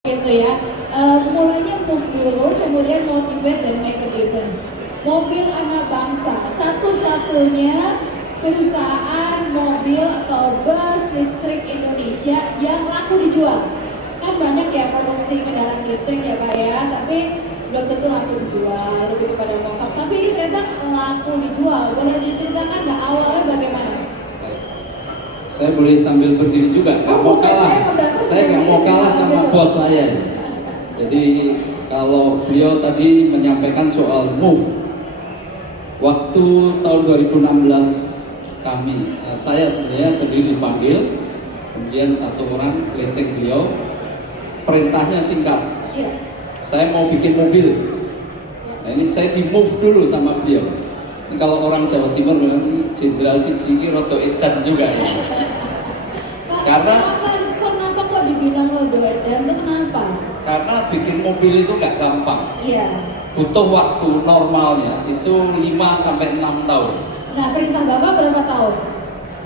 Gitu ya. Mulainya move dulu, kemudian motivate dan make a difference. Mobil anak bangsa, satu-satunya perusahaan mobil atau bus listrik Indonesia yang laku dijual. Kan banyak ya produksi kendaraan listrik ya Pak ya, tapi belum tentu laku dijual, lebih kepada motor. Tapi ini ternyata laku dijual. Boleh diceritakan nggak awalnya bagaimana? Saya boleh sambil berdiri juga, nggak mau kalah. Saya nggak mau kalah sama bos saya. Jadi kalau beliau tadi menyampaikan soal move, waktu tahun 2016 saya sebenarnya sendiri dipanggil, kemudian satu orang letek beliau, perintahnya singkat. Saya mau bikin mobil. Nah ini saya di move dulu sama beliau. Ini kalau orang Jawa Timur bilang ini Jenderal Sigi Roto Edan juga ya. Kenapa kok dibilang lo edan itu kenapa? Karena bikin mobil itu nggak gampang. Iya. Butuh waktu normalnya itu 5-6 tahun. Nah perintah Bapak berapa tahun?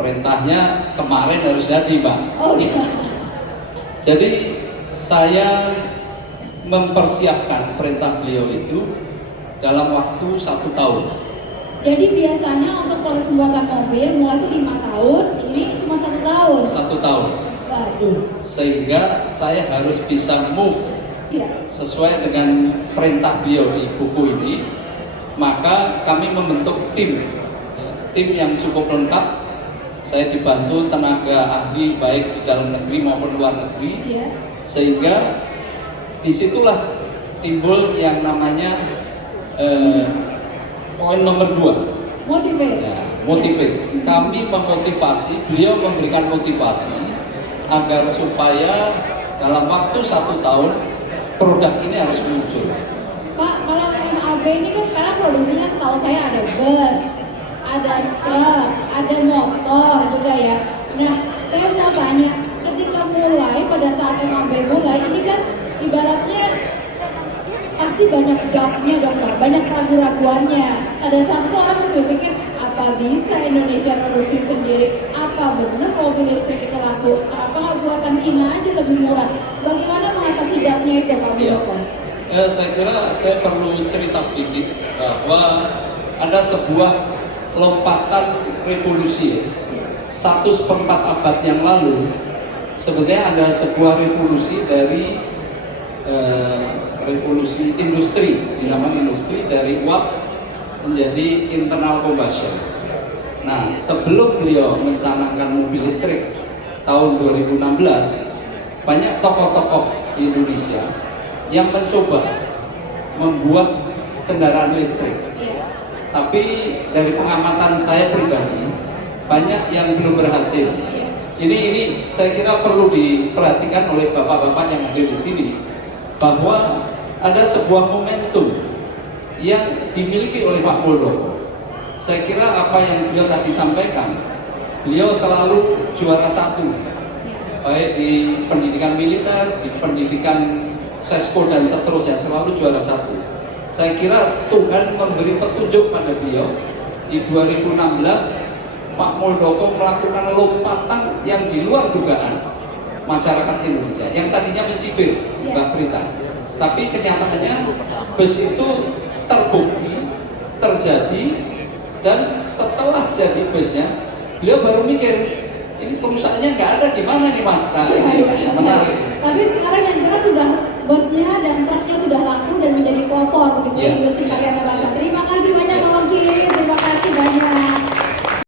Perintahnya kemarin harus jadi Mbak. Oh iya. Jadi saya mempersiapkan perintah beliau itu dalam waktu 1 tahun. Jadi biasanya untuk proses pembuatan mobil mulai itu 5 tahun, ini cuma 1 tahun. 1 tahun. Waduh. Sehingga saya harus bisa move sesuai dengan perintah beliau di buku ini. Maka kami membentuk tim yang cukup lengkap. Saya dibantu tenaga ahli baik di dalam negeri maupun luar negeri. Sehingga disitulah timbul yang namanya poin nomor 2, motivate. Ya, motivate. Kami memotivasi, beliau memberikan motivasi agar supaya dalam waktu 1 tahun produk ini harus muncul. Pak, kalau MAB ini kan sekarang produksinya setahu saya ada bus, ada truk, ada motor juga ya. Nah, saya mau tanya, ketika mulai pada saat MAB mulai ini kan ibaratnya pasti banyak doubtnya dong Pak, banyak ragu-raguannya. Pada saat itu orang masih berpikir, apa bisa Indonesia produksi sendiri? Apa benar mobil listrik itu laku? Kenapa nggak buatan Cina aja lebih murah? Bagaimana mengatasi doubtnya itu Pak Muldoko? Saya kira saya perlu cerita sedikit bahwa ada sebuah lompatan revolusi. 1/4 abad yang lalu sebetulnya ada sebuah revolusi dari revolusi industri, dinamakan industri, dari uap menjadi internal combustion. Nah, sebelum beliau mencanangkan mobil listrik tahun 2016, banyak tokoh-tokoh di Indonesia yang mencoba membuat kendaraan listrik. Tapi dari pengamatan saya pribadi, banyak yang belum berhasil. Ini saya kira perlu diperhatikan oleh bapak-bapak yang hadir di sini, bahwa ada sebuah momentum yang dimiliki oleh Pak Muldoko. Saya kira apa yang beliau tadi sampaikan, beliau selalu juara 1, baik di pendidikan militer, di pendidikan sesko dan seterusnya, selalu juara 1. Saya kira Tuhan memberi petunjuk pada beliau. Di 2016 Pak Muldoko melakukan lompatan yang di luar dugaan masyarakat Indonesia yang tadinya mencibir Mbak Prita, tapi kenyataannya bus itu terbukti terjadi, dan setelah jadi busnya beliau baru mikir ini perusahaannya nggak ada, gimana nih Mas? Nah, menarik. Tapi sekarang yang jelas sudah busnya dan truknya sudah laku dan menjadi pelopor begitu industri pakaian basah. Terima kasih banyak.